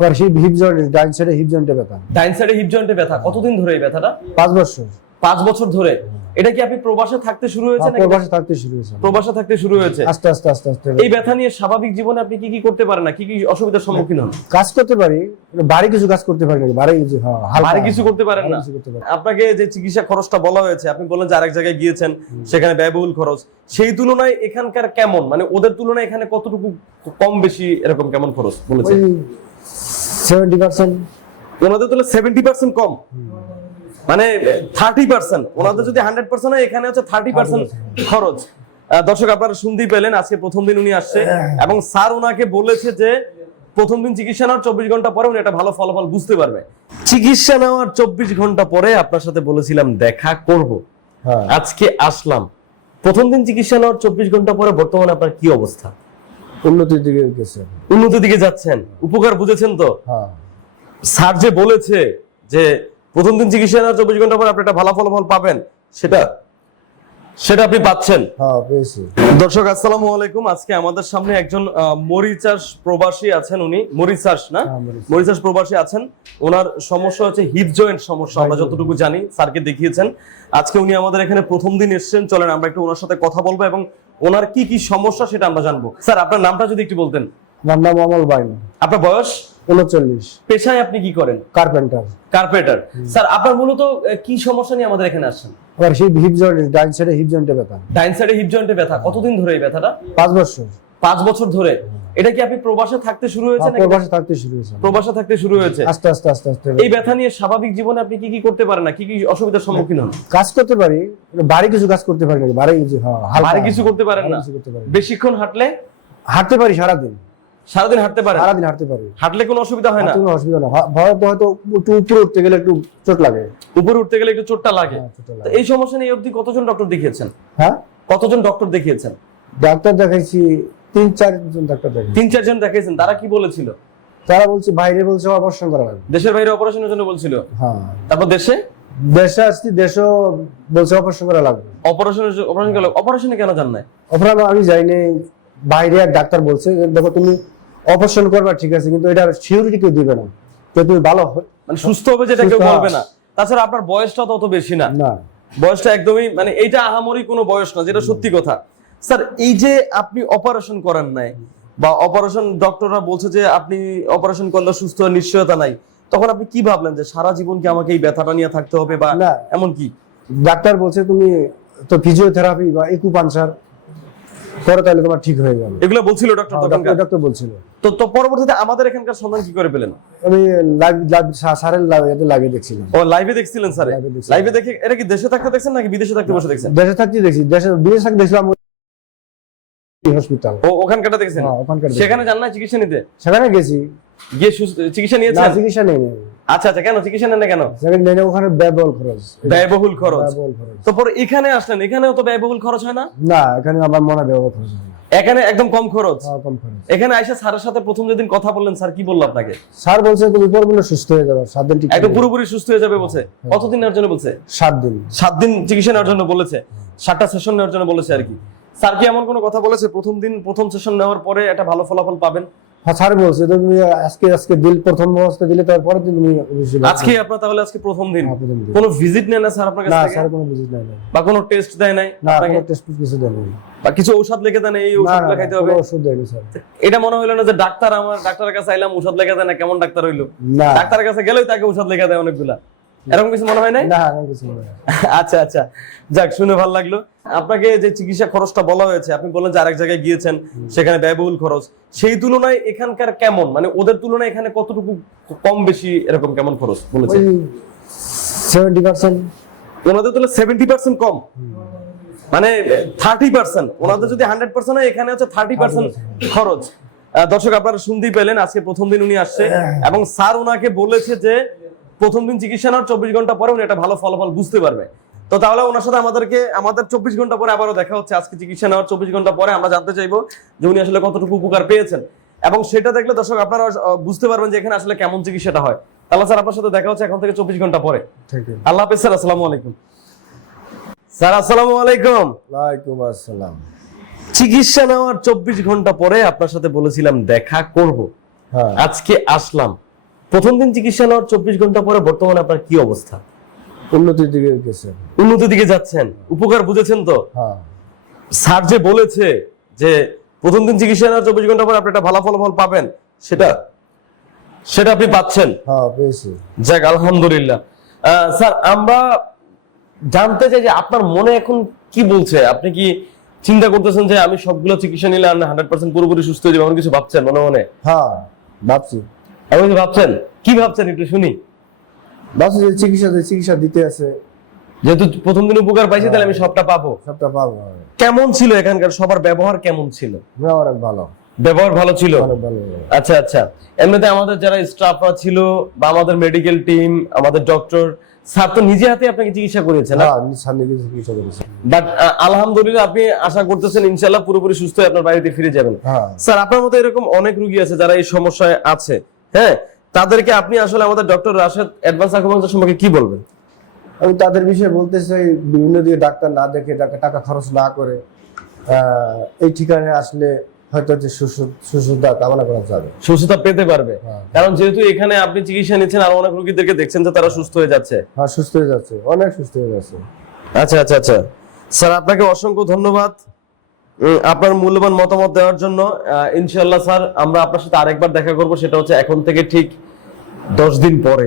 আবার সেই hip joint, ডাইন সাইডে হিপ জয়েন্টে ব্যথা। ডাইন সাইডে হিপ জয়েন্টে ব্যথা কতদিন ধরে এই ব্যথাটা? 5 বছর। 5 বছর ধরে। এটা কি আপনি প্রবাসে থাকতে শুরু হয়েছে নাকি? প্রবাসে থাকতে শুরু হয়েছে। প্রবাসে থাকতে শুরু হয়েছে। আস্তে আস্তে আস্তে আস্তে। এই ব্যথা নিয়ে স্বাভাবিক জীবনে আপনি কি কি করতে পারেন না, কি কি অসুবিধার সম্মুখীন হন? কাজ করতে পারি, ভারী কিছু কাজ করতে পারি না, ভারী কিছু করতে পারেন না। আপনাকে যে চিকিৎসা খরচটা বলা হয়েছে, আপনি বললেন যে আরেক জায়গায় গিয়েছেন, সেখানে ব্যয়বহুল খরচ, সেই তুলনায় এখানকার কেমন, মানে ওদের তুলনায় এখানে কতটুকু কম বেশি এরকম কেমন খরচ বলেছে? 70%। ওনাদের তুলনায় 70% কম, মানে 30%। ওনাদের যদি 100% হয়, এখানে হচ্ছে 30% খরচ। দর্শক আপনারা শুনতেই পেলেন, আজকে প্রথম দিন উনি আসছে এবং স্যার ওনাকে বলেছে যে প্রথম দিন চিকিৎসা নেওয়ার 24 ঘন্টা পরে উনি একটা ভালো ফলাফল বুঝতে পারবে। চিকিৎসা নেওয়ার 24 ঘন্টা পরে আপনার সাথে বলেছিলাম দেখা করব, আজকে আসলাম। প্রথম দিন চিকিৎসা নেওয়ার 24 ঘন্টা পরে বর্তমানে আপনার কি অবস্থা? উন্নতির দিকে গেছে। উন্নতির দিকে যাচ্ছেন, উপকার বুঝেছেন তো? স্যার যে বলেছে যে প্রথম দিন চিকিৎসা নেওয়ার 24 ঘন্টা পরে আপনি একটা ভালো ফলাফল পাবেন, সেটা আপনি পাচ্ছেন। দর্শক আসসালামু আলাইকুম। আজকে আমাদের সামনে একজন মরিচাস প্রবাসী আছেন, উনি মরিচাস না, মরিচাস প্রবাসী আছেন। ওনার সমস্যা হচ্ছে হিপ জয়েন্ট সমস্যা, আমরা যতটুকু জানি স্যারকে দেখিয়েছেন। আজকে উনি আমাদের এখানে প্রথম দিন এসেছেন, চলেন আমরা একটু ওনার সাথে কথা বলবো এবং ওনার কি কি সমস্যা সেটা আমরা জানবো। স্যার আপনার নামটা যদি একটু বলতেন। আমার নাম অমল বাইন। আপনার বয়স? 39। পেশায় আপনি কি করেন? কার্পেন্টার। স্যার আপনার মূলত কি সমস্যা নিয়ে আমাদের এখানে আসছেন? আবার সেই হিপ জয়েন্ট, ডাইন সাইডে হিপ জয়েন্টে ব্যথা। ডাইন সাইডে হিপ জয়েন্টে ব্যথা কতদিন ধরে এই ব্যথাটা? 5 বছর। 5 বছর ধরে। এটা কি আপনি প্রবাসে থাকতে শুরু হয়েছে নাকি? প্রবাসে থাকতে শুরু হয়েছে। প্রবাসে থাকতে শুরু হয়েছে। আস্তে আস্তে আস্তে আস্তে। এই ব্যথা নিয়ে স্বাভাবিক জীবনে আপনি কি কি করতে পারেন না, কি কি অসুবিধার সম্মুখীন হন? কাজ করতে পারি, ভারী কিছু কাজ করতে পারি না, ভারী কিছু করতে পারেন না। বেশিক্ষণ হাঁটতে পারি সারাদিন। সারাদিন হাঁটতে পারেন? সারাদিন হাঁটতে পারি। হাঁটলে কোনো অসুবিধা হয় না? কোনো অসুবিধা না। হয়তো একটু উপরে উঠতে গেলে একটু চোট লাগে। উপরে উঠতে গেলে একটু চোটটা লাগে। তো এই সমস্যা নিয়ে অবধি কতজন ডক্টর দেখিয়েছেন? হ্যাঁ, কতজন ডক্টর দেখিয়েছেন? ডাক্তার দেখাইছি 3-4 জন ডাক্তার দেখাইছি। 3-4 জন দেখাইছেন। তারা কি বলেছিল? তারা বলছে বাইরে বলছে অপারেশন করা লাগবে। দেশের বাইরে অপারেশনের জন্য বলছিল? হ্যাঁ। তারপর দেশে আসছি, দেশও বলছে অপারেশন করা লাগবে। অপারেশনে কেন জান নাই? অপারেশন আমি যাইনি, বাইরে এক ডাক্তার বলছে দেখো তুমি অপারেশন করবা ঠিক আছে, কিন্তু এটা সিউরিটি কেউ দিবে না, তো তুমি ভালো মানে সুস্থ হবে যেটা কেউ বলবে না। তাছাড়া আপনার বয়সটা তো অত বেশি না, বয়সটা একদমই মানে এইটা আহামরি কোনো বয়স না, যেটা সত্যি কথা। স্যার এই যে আপনি অপারেশন করেন নাই বা অপারেশন ডক্টররা বলছে যে আপনি অপারেশন করলে সুস্থ হওয়ার নিশ্চয়তা নাই, তখন আপনি কি ভাবলেন যে সারা জীবন কি আমাকে এই ব্যথাটা নিয়ে থাকতে হবে বা এমন কি? ডাক্তার বলছে তুমি তো ফিজিওথেরাপি বা একুপাঞ্চার করে তাহলে তোমার ঠিক হয়ে যাবে, এগুলো বলছিল ডক্টর তখন। ডক্টর বলছিল। তো পরবর্তীতে আমাদের এখানকার সন্ধান কি করে পেলেন? আমি স্যারের লাইভে দেখছিলাম। ও লাইভে দেখছিলেন? স্যার লাইভে দেখে এটা কি দেশে থাকতে দেখছেন নাকি বিদেশে থাকতে বসে দেখছেন? দেশে থাকতে দেখছি। বিদেশে থাকতে দেখছিলাম হসপিটাল। ও ওখানকারটা দেখছেন? সেখানে যান না চিকিৎসা নিতে? সেখানে গেছি, গিয়ে চিকিৎসা নিয়েছেন? না, চিকিৎসা নেই। আচ্ছা আচ্ছা, কেন চিকিৎসা নেন না কেন? ওখানে ব্যয়বহুল খরচ। ব্যয়বহুল খরচ। তো পরে এখানে আসলেন, এখানেও তো ব্যয়বহুল খরচ হয় না? না, এখানে আমার মনে ব্যয়বহুল খরচ হয় না। এখানে একদম কম খরচ। কম খরচ। এখানে আইসা স্যারের সাথে প্রথম যেদিন কথা বললেন, স্যার কি বলল আপনাকে? স্যার বলছে তুমি পুরোপুরি সুস্থ হয়ে যাবে, 7 দিন। একদম পুরোপুরি সুস্থ হয়ে যাবে বলছে? কতদিন নেওয়ার জন্য বলছে? 7 দিন। 7 দিন চিকিৎসা নেওয়ার জন্য বলেছে, 7টা সেশন নেওয়ার জন্য বলেছে আর কি। স্যার কি এমন কোনো কথা বলেছে প্রথম সেশন নেওয়ার পরে একটা ভালো ফলাফল পাবেন? হ্যাঁ, স্যার বলছে তুমি আজকে দিল, প্রথম অবস্থা দিলে তারপরে তুমি আজকে আপনার তাহলে আজকে প্রথম দিন। কোনো ভিজিট নেন না স্যার আপনার কাছে? না স্যার, কোনো ভিজিট নেয় না। বা কোনো টেস্ট দেয় নাই? না, কোনো টেস্ট কিছু দেয় না। বা কিছু ঔষধ লিখে দেন, এই ঔষধগুলো খাইতে হবে? কোনো ওষুধ দেয়নি স্যার। এটা মনে হইলো না যে ডাক্তারের কাছে আইলাম ওষুধ লিখে দেয় না, কেমন ডাক্তার হইলো? না, ডাক্তারের কাছে গেলেই তাকে ওষুধ লিখে দেয় অনেকগুলা, এরকম কিছু মনে হয় নাই? না, কিছু মনে হয় না। আচ্ছা আচ্ছা, যাক শুনে ভালো লাগলো। আপনাকে যে চিকিৎসা খরচটা বলা হয়েছে, আপনি বললেন যে আরেক জায়গায় গিয়েছেন, সেখানে ব্যয়বহুল খরচ, সেই তুলনায় এখানকার কেমন, মানে ওদের তুলনায় এখানে কতটুকু কম বেশি এরকম কেমন খরচ বলেছে? 70%। ওনাদের তুলনায় 70% কম, মানে 30%। ওনাদের যদি 100% হয়, এখানে হচ্ছে 30% খরচ। দর্শক আপনারা শুনতেই পেলেন, আজকে প্রথম দিন উনি আসছে এবং স্যার ওনাকে বলেছে যে প্রথম দিন চিকিৎসা নেওয়ার 24 ঘন্টা পরে উনি একটা ভালো ফলাফল বুঝতে পারবে। তো তাহলে ওনার সাথে আমাদের 24 ঘন্টা পরে আবারও দেখা হচ্ছে। আজকে চিকিৎসা নেওয়ার 24 ঘন্টা পরে আমরা জানতে চাইবো যে উনি আসলে কতটুকু উপকার পেয়েছেন, এবং সেটা দেখলে দর্শক আপনারা বুঝতে পারবেন যে এখানে আসলে কেমন চিকিৎসাটা হয়। তাহলে স্যার আপনার সাথে দেখা হচ্ছে এখন থেকে 24 ঘন্টা পরে। আল্লাহ হাফেজ স্যার, আসসালামু আলাইকুম। স্যার আসসালামু আলাইকুম। ওয়ালাইকুম আসসালাম। চিকিৎসা নেওয়ার 24 ঘন্টা পরে আপনার সাথে বলেছিলাম দেখা করব, আজকে আসলাম। প্রথম দিন চিকিৎসা নেওয়ার 24 ঘন্টা পরে বর্তমানে আপনার কি অবস্থা? উন্নতির দিকে গেছে। উন্নতির দিকে যাচ্ছেন, উপকার বুঝেছেন তো? হ্যাঁ স্যার যে বলেছে যে প্রথম দিন চিকিৎসা নেওয়ার 24 ঘন্টা পরে আপনি একটা ভালো ফলাফল পাবেন, সেটা আপনি পাচ্ছেন? হ্যাঁ পেয়েছি। যাক আলহামদুলিল্লাহ। স্যার আমরা জানতে চাই যে আপনার মনে এখন কি বলছে? আপনি কি চিন্তা করতেছেন যে আমি সবগুলো চিকিৎসা নিলে আমি 100% পুরোপুরি সুস্থ হয়ে যাবো, এমন কিছু ভাবছেন মনে মনে? হ্যাঁ ভাবছি। এমন কিছু ভাবছেন? কি ভাবছেন একটু শুনি। ভাবছি যে চিকিৎসা দিতে আছে, যেহেতু প্রথম দিন উপকার পাইছি তাহলে আমি সবটা পাবো। সবটা পাবো। কেমন ছিল এখানকার সবার ব্যবহার, কেমন ছিল? না অনেক ভালো, ব্যবহার ভালো ছিল। অনেক ভালো। আচ্ছা আচ্ছা। এমনিতে আমাদের যারা স্টাফরা ছিল বা আমাদের মেডিকেল টিম, আমাদের ডক্টর, স্যার তো নিজে হাতে আপনাকে চিকিৎসা করেছেন, হ্যাঁ সামনে কিছু চিকিৎসা করেছে। বাট আলহামদুলিল্লাহ আপনি আশা করতেছেন ইনশাআল্লাহ পুরোপুরি সুস্থ হয়ে আপনার বাড়িতে ফিরে যাবেন। হ্যাঁ স্যার আপনার মতো এরকম অনেক রোগী আছে যারা এই সমস্যায় আছে, হ্যাঁ, তাদেরকে আপনি আসলে আমাদের ডক্টর রাশেদ অ্যাডভান্স আকুপাঙ্কচার সম্পর্কে কি বলবেন? আমি তাদের বিষয়ে বলতে চাই, বিভিন্ন দিকে ডাক্তার না দেখে টাকা খরচ না করে এই ঠিকানায় আসলে হয়তো যে সুস্থতা কামনা করা যাবে, সুস্থতা পেতে পারবে। হ্যাঁ। কারণ যেহেতু এখানে আপনি চিকিৎসা নিচ্ছেন আর অনেক রোগীদেরকে দেখছেন যে তারা সুস্থ হয়ে যাচ্ছে। হ্যাঁ সুস্থ হয়ে যাচ্ছে, অনেক সুস্থ হয়ে যাচ্ছে। আচ্ছা আচ্ছা আচ্ছা। স্যার আপনাকে অসংখ্য ধন্যবাদ আপনার মূল্যবান মতামত দেওয়ার জন্য। ইনশাআল্লাহ স্যার আমরা আপনার সাথে আরেকবার দেখা করব, সেটা হচ্ছে এখন থেকে ঠিক 10 দিন পরে।